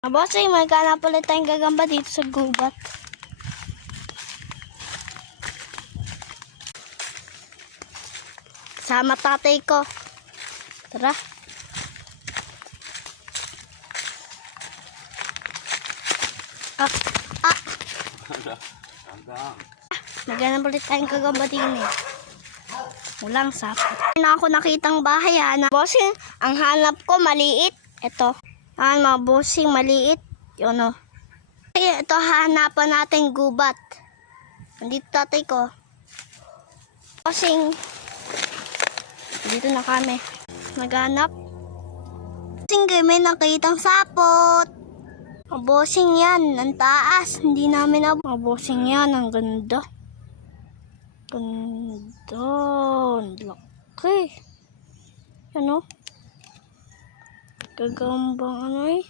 Bossing, magkana pala tayong gagamba dito sa gubat. Sama tatay ko. Tara. Magkana pala tayong gagamba din eh. Walang sapot. Na ako nakitang bahay ha. Bossing, ang hanap ko maliit. Ito. Mga bossing, maliit. Yun o. Ito, hanapan natin gubat. Nandito tatay ko. Bossing. Dito na kami. Naghanap. Bossing, may nakitang sapot. Mga bossing yan. Ang taas. Hindi namin mga bossing yan. Ang ganda. Ganda. Ang laki. Ano? Gagambang ano eh.